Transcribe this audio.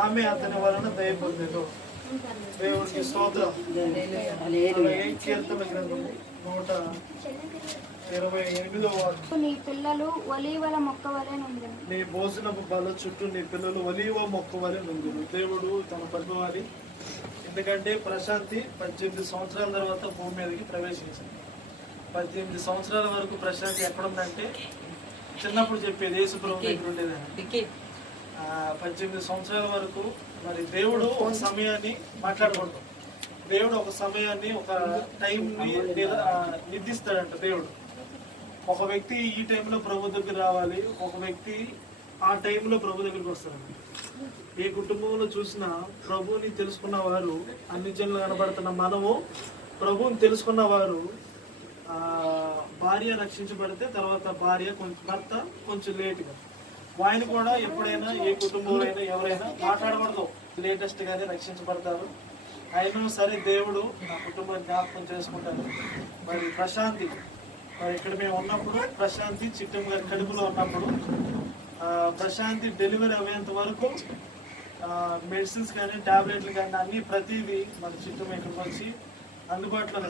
ఆమె అతని వలన దయ పొందెను. దేవునికి స్తోత్రం. కీర్తన గ్రంథము నూట ఇరవై ఎనిమిదో నీ పిల్లలు ఒలీవల మొక్క వలె నుండెను నీ భోజనపు బల చుట్టూ నీ పిల్లలు ఒలీవ మొక్క వలె నుండును దేవుడు తన పట్టువారి ఎందుకంటే ప్రశాంతి పద్దెనిమిది సంవత్సరాల తర్వాత భూమి మీదకి ప్రవేశించింది. పద్దెనిమిది సంవత్సరాల వరకు ప్రశాంతి ఎక్కడుందంటే చిన్నప్పుడు చెప్పేది యేసుప్రభు దగ్గర ఉండేదని. పద్దెనిమిది సంవత్సరాల వరకు మరి దేవుడు ఒక సమయాన్ని మాట్లాడకూడదు దేవుడు ఒక సమయాన్ని ఒక టైంని నిర్దిస్తాడంట దేవుడు. ఒక వ్యక్తి ఈ టైంలో ప్రభు దగ్గర రావాలి ఒక వ్యక్తి ఆ టైంలో ప్రభు దగ్గరికి వస్తాడు ఏ కుటుంబంలో చూసినా ప్రభువుని తెలుసుకున్న వారు అన్ని జనులు కనబడుతున్న మనము ప్రభువుని తెలుసుకున్న వారు భార్య రక్షించబడితే తర్వాత భార్య కొంచెం భర్త కొంచెం లేట్గా. ఆయన కూడా ఎప్పుడైనా ఏ కుటుంబంలో అయినా ఎవరైనా మాట్లాడకూడదు. లేటెస్ట్ గానే రక్షించబడతారు. అయినా సరే దేవుడు నా కుటుంబం జ్ఞాపకం చేసుకుంటారు మరి ప్రశాంతి. మరి ఇక్కడ మేము ఉన్నప్పుడు ప్రశాంతి చిట్టం గారి కడుపులో ఉన్నప్పుడు ప్రశాంతి డెలివరీ అయ్యేంత వరకు మెడిసిన్స్ కానీ టాబ్లెట్లు కానీ అన్ని ప్రతిదీ మన చిట్టం ఇక్కడికి వచ్చి అందుబాటులో